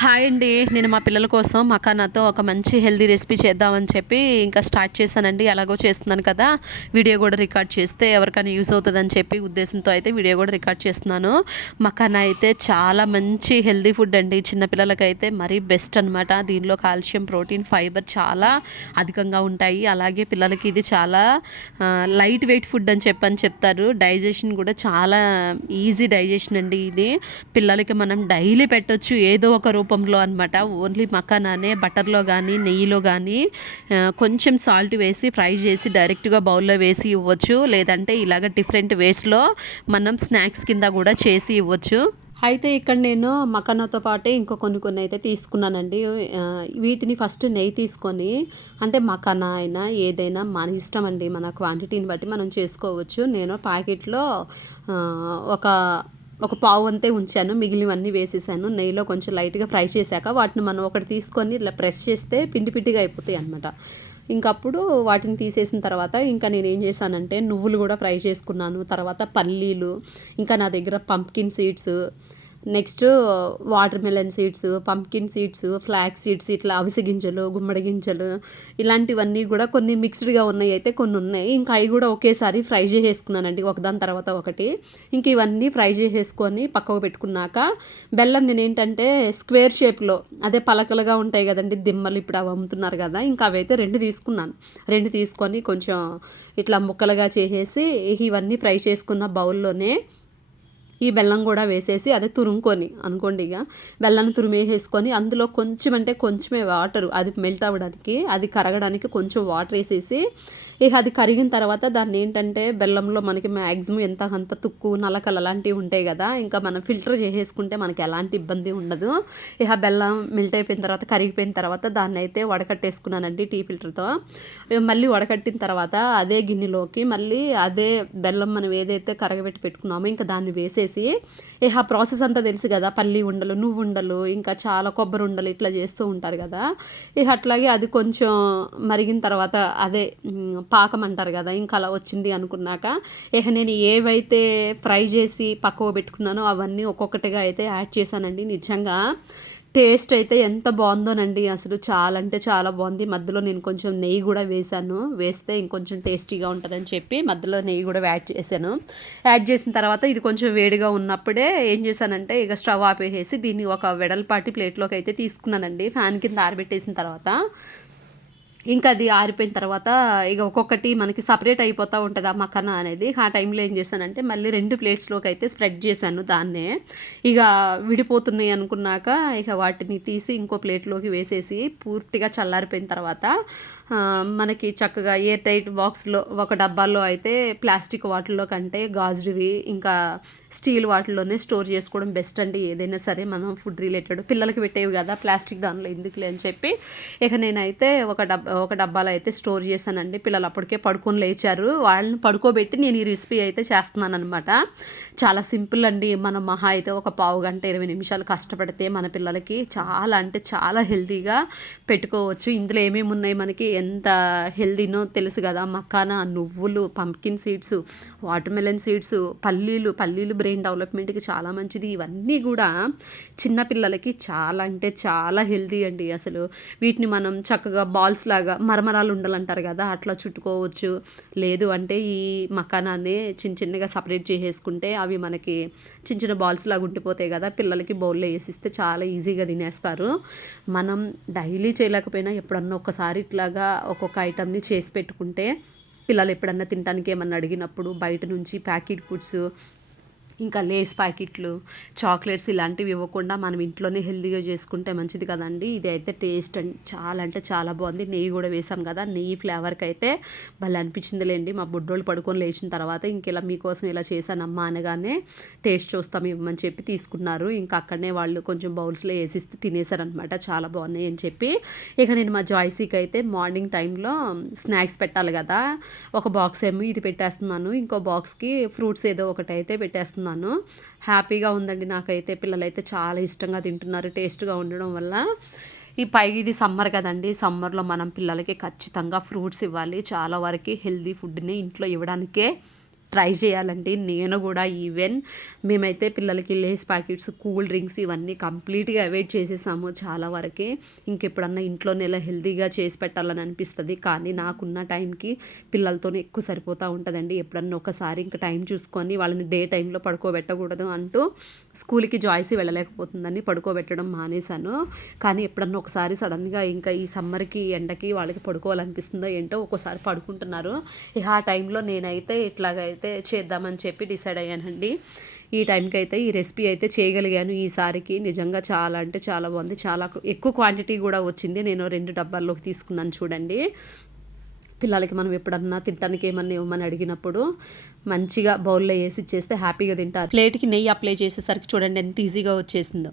Hi అండి. నేను మా పిల్లల కోసం మకానాతో ఒక మంచి హెల్దీ రెసిపీ చేద్దామని చెప్పి ఇంకా స్టార్ట్ చేశానండి. ఎలాగో చేస్తున్నాను కదా. వీడియో కూడా రికార్డ్ చేస్తే ఎవరికైనా యూస్ అవుతుందని చెప్పి ఉద్దేశంతో అయితే వీడియో కూడా రికార్డ్ చేస్తున్నాను. మకానా అయితే చాలా మంచి హెల్దీ ఫుడ్ అండి. చిన్నపిల్లలకైతే మరీ బెస్ట్ అనమాట దీనిలో కాల్షియం ప్రోటీన్ ఫైబర్ చాలా అధికంగా ఉంటాయి. అలాగే పిల్లలకి ఇది చాలా లైట్ వెయిట్ ఫుడ్ అని చెప్పని చెప్తారు. డైజెషన్ కూడా చాలా ఈజీ డైజెషన్ అండి ఇది. పిల్లలకి మనం డైలీ పెట్టొచ్చు. ఏదో ఒక రూపంలో అనమాట ఓన్లీ మకానానే బటర్లో కానీ నెయ్యిలో కానీ కొంచెం సాల్ట్ వేసి ఫ్రై చేసి డైరెక్ట్గా బౌల్లో వేసి ఇవ్వచ్చు. లేదంటే ఇలాగ డిఫరెంట్ వేస్లో మనం స్నాక్స్ కింద కూడా చేసి ఇవ్వచ్చు. అయితే ఇక్కడ నేను మకానాతో పాటే ఇంకో కొన్ని కొన్ని అయితే తీసుకున్నానండి. వీటిని ఫస్ట్ నెయ్యి తీసుకొని అంటే మకానా అయినా ఏదైనా మన ఇష్టం అండి మన క్వాంటిటీని బట్టి మనం చేసుకోవచ్చు. నేను ప్యాకెట్లో ఒక ఒక పావు అంతే ఉంచాను. మిగిలినవన్నీ వేసేసాను. నెయ్యిలో కొంచెం లైట్గా ఫ్రై చేశాక వాటిని మనం ఒకటి తీసుకొని ఇలా ప్రెస్ చేస్తే పిండి పిండిగా అయిపోతాయి అనమాట ఇంకప్పుడు వాటిని తీసేసిన తర్వాత ఇంకా నేను ఏం చేశానంటే నువ్వులు కూడా ఫ్రై చేసుకున్నాను. తర్వాత పల్లీలు ఇంకా నా దగ్గర pumpkin seeds next watermelon seeds pumpkin seeds flax seeds ఇట్లా అవిసె గింజలు గుమ్మడి గింజలు ఇలాంటివన్నీ కూడా కొన్ని మిక్స్డ్గా ఉన్నాయి అయితే కొన్ని ఉన్నాయి. ఇంకా అవి కూడా ఒకేసారి ఫ్రై చేసేసుకున్నానండి ఒకదాని తర్వాత ఒకటి. ఇంక ఇవన్నీ ఫ్రై చేసేసుకొని పక్కకు పెట్టుకున్నాక బెల్లం నేను ఏంటంటే స్క్వేర్ షేప్లో అదే పలకలుగా ఉంటాయి కదండి దిమ్మలు ఇప్పుడు అవి అమ్ముతున్నారు కదా ఇంకా అవైతే రెండు తీసుకున్నాను. రెండు తీసుకొని కొంచెం ఇట్లా ముక్కలుగా చేసేసి ఇవన్నీ ఫ్రై చేసుకున్న బౌల్లోనే ఈ బెల్లం కూడా వేసేసి అదే తురుముకొని అనుకోండి ఇక బెల్లాన్ని తురిమేసేసుకొని అందులో కొంచెం అంటే కొంచెమే వాటర్. అది మెల్ట్ అవ్వడానికి అది కరగడానికి కొంచెం వాటర్ వేసేసి ఇక అది కరిగిన తర్వాత దాన్ని ఏంటంటే బెల్లంలో మనకి మ్యాక్సిమం ఎంత అంత తుక్కు నలకలు అలాంటివి ఉంటాయి కదా ఇంకా మనం ఫిల్టర్ చేసేసుకుంటే మనకి ఎలాంటి ఇబ్బంది ఉండదు. ఇక బెల్లం మెల్ట్ అయిపోయిన తర్వాత కరిగిపోయిన తర్వాత దాన్ని అయితే వడకట్టేసుకున్నానండి టీ ఫిల్టర్తో. మళ్ళీ వడకట్టిన తర్వాత అదే గిన్నెలోకి మళ్ళీ అదే బెల్లం మనం ఏదైతే కరగబెట్టి పెట్టుకున్నామో ఇంకా దాన్ని వేసేసి ఇక ఆ ప్రాసెస్ అంతా తెలుసు కదా పల్లి ఉండలు నువ్వు ఉండలు ఇంకా చాలా కొబ్బరి ఉండలు ఇట్లా చేస్తూ ఉంటారు కదా. ఇక అట్లాగే అది కొంచెం మరిగిన తర్వాత అదే పాకం అంటారు కదా ఇంకా అలా వచ్చింది అనుకున్నాక ఇక నేను ఏవైతే ఫ్రై చేసి పక్కకు పెట్టుకున్నానో అవన్నీ ఒక్కొక్కటిగా అయితే యాడ్ చేశానండి. నిజంగా టేస్ట్ అయితే ఎంత బాగుందోనండి. అసలు చాలా అంటే చాలా బాగుంది. మధ్యలో నేను కొంచెం నెయ్యి కూడా వేశాను. వేస్తే ఇంకొంచెం టేస్టీగా ఉంటుందని చెప్పి మధ్యలో నెయ్యి కూడా యాడ్ చేశాను. యాడ్ చేసిన తర్వాత ఇది కొంచెం వేడిగా ఉన్నప్పుడే ఏం చేశానంటే ఇక స్టవ్ ఆపేసేసి దీన్ని ఒక వెడల్పాటి ప్లేట్లోకి అయితే తీసుకున్నానండి. ఫ్యాన్ కింద ఆరబెట్టేసిన తర్వాత. ఇంకా అది ఆరిపోయిన తర్వాత ఇక ఒక్కొక్కటి మనకి సపరేట్ అయిపోతూ ఉంటుంది ఆ మకానా అనేది. ఆ టైంలో ఏం చేశానంటే మళ్ళీ రెండు ప్లేట్స్లోకి అయితే స్ప్రెడ్ చేశాను దాన్నే. ఇక విడిపోతున్నాయి అనుకున్నాక ఇక వాటిని తీసి ఇంకో ప్లేట్లోకి వేసేసి పూర్తిగా చల్లారిపోయిన తర్వాత మనకి చక్కగా ఎయిర్ టైట్ బాక్స్లో ఒక డబ్బాలో అయితే ప్లాస్టిక్ వాటిల్లో కంటే గాజువి ఇంకా స్టీల్ వాటిల్లోనే స్టోర్ చేసుకోవడం బెస్ట్ అండి. ఏదైనా సరే మనం ఫుడ్ రిలేటెడ్ పిల్లలకి పెట్టేవి కదా ప్లాస్టిక్ దానిలో ఎందుకులే అని చెప్పి ఇక నేనైతే ఒక డబ్బా ఒక డబ్బాలో అయితే స్టోర్ చేశానండి. పిల్లలు అప్పటికే పడుకొని లేచారు. వాళ్ళని పడుకోబెట్టి నేను ఈ రెసిపీ అయితే చేస్తున్నాను అనమాట చాలా సింపుల్ అండి. మనం మహా అయితే ఒక పావు గంట ఇరవై నిమిషాలు కష్టపడితే మన పిల్లలకి చాలా అంటే చాలా హెల్తీగా పెట్టుకోవచ్చు. ఇందులో ఏమేమి ఉన్నాయి మనకి? ఎంత హెల్దీనో తెలుసు కదా మకానా నువ్వులు పంప్కిన్ సీడ్స్ వాటర్మెలన్ సీడ్స్ పల్లీలు పల్లీలు బ్రెయిన్ డెవలప్మెంట్కి చాలా మంచిది. ఇవన్నీ కూడా చిన్నపిల్లలకి చాలా అంటే చాలా హెల్దీ అండి అసలు. వీటిని మనం చక్కగా బాల్స్ లాగా మరమరాలు ఉండాలంటారు కదా అట్లా చుట్టుకోవచ్చు. లేదు అంటే ఈ మకానాన్ని చిన్న చిన్నగా సపరేట్ చేసేసుకుంటే అవి మనకి చిన్న చిన్న బాల్స్ లాగా ఉండిపోతాయి కదా పిల్లలకి బౌల్లో వేసిస్తే చాలా ఈజీగా తినేస్తారు. మనం డైలీ చేయలేకపోయినా ఎప్పుడన్నా ఒకసారి ఇట్లాగా ఒక్కొక్క ఐటమ్ని చేసి పెట్టుకుంటే పిల్లలు ఎప్పుడన్నా తినడానికి ఏమన్నా అడిగినప్పుడు బయట నుంచి ప్యాకెట్ ఫుడ్స్ ఇంకా లేస్ ప్యాకెట్లు చాక్లెట్స్ ఇలాంటివి ఇవ్వకుండా మనం ఇంట్లోనే హెల్తీగా చేసుకుంటే మంచిది కదండి. ఇది అయితే టేస్ట్ చాలా అంటే చాలా బాగుంది. నెయ్యి కూడా వేసాం కదా నెయ్యి ఫ్లేవర్కి అయితే భలే అనిపించిందిలేండి మా బుడ్డోళ్ళు పడుకొని లేచిన తర్వాత ఇంకెలా మీకోసం ఇలా చేశానమ్మా అనగానే టేస్ట్ చూస్తాం ఇవ్వమని చెప్పి తీసుకున్నారు. ఇంకా అక్కడనే వాళ్ళు కొంచెం బౌల్స్లో వేసిస్తే తినేసారనమాట చాలా బాగున్నాయి అని చెప్పి. ఇక నేను మా జాయ్సీకి అయితే మార్నింగ్ టైంలో స్నాక్స్ పెట్టాలి కదా ఒక బాక్స్ ఏమో ఇది పెట్టేస్తున్నాను. ఇంకో బాక్స్కి ఫ్రూట్స్ ఏదో ఒకటి అయితే పెట్టేస్తున్నాను. చేస్తున్నాను. హ్యాపీగా ఉందండి నాకైతే. పిల్లలైతే చాలా ఇష్టంగా తింటున్నారు టేస్ట్గా ఉండడం వల్ల. ఈ పైకి ఇది సమ్మర్ కదండి. సమ్మర్లో మనం పిల్లలకి ఖచ్చితంగా ఫ్రూట్స్ ఇవ్వాలి. చాలా వరకు హెల్దీ ఫుడ్ని ఇంట్లో ఇవ్వడానికే. ట్రై చేయాలండి. నేను కూడా ఈవెన్ మేమైతే పిల్లలకి లేస్ ప్యాకెట్స్ కూల్ డ్రింక్స్ ఇవన్నీ కంప్లీట్గా అవాయిడ్ చేసేసాము చాలా వరకే. ఇంకెప్పుడన్నా ఇంట్లోనే ఇలా హెల్తీగా చేసి పెట్టాలని అనిపిస్తుంది. కానీ నాకున్న టైంకి పిల్లలతోనే ఎక్కువ సరిపోతూ ఉంటుందండి. ఎప్పుడన్నా ఒకసారి ఇంకా టైం చూసుకొని వాళ్ళని డే టైంలో పడుకోబెట్టకూడదు అంటూ స్కూల్కి జాయిస్ వెళ్ళలేకపోతుందని పడుకోబెట్టడం మానేశాను. కానీ ఎప్పుడన్నా ఒకసారి సడన్గా ఇంకా ఈ సమ్మర్కి ఎండకి వాళ్ళకి పడుకోవాలనిపిస్తుందో ఏంటో ఒక్కోసారి పడుకుంటున్నారు. ఇక ఆ టైంలో నేనైతే ఇట్లాగైతే చేద్దామని చెప్పి డిసైడ్ అయ్యానండి. ఈ టైంకి అయితే ఈ రెసిపీ అయితే చేయగలిగాను. ఈసారికి నిజంగా చాలా అంటే చాలా బాగుంది. చాలా ఎక్కువ క్వాంటిటీ కూడా వచ్చింది. నేను రెండు డబ్బాల్లోకి తీసుకున్నాను చూడండి. పిల్లలకి మనం ఎప్పుడన్నా తినడానికి ఏమన్నా ఇవ్వమని అడిగినప్పుడు మంచిగా బౌల్లో వేసి ఇచ్చేస్తే హ్యాపీగా తింటారు. ప్లేట్కి నెయ్యి అప్లై చేసేసరికి చూడండి ఎంత ఈజీగా వచ్చేసిందో.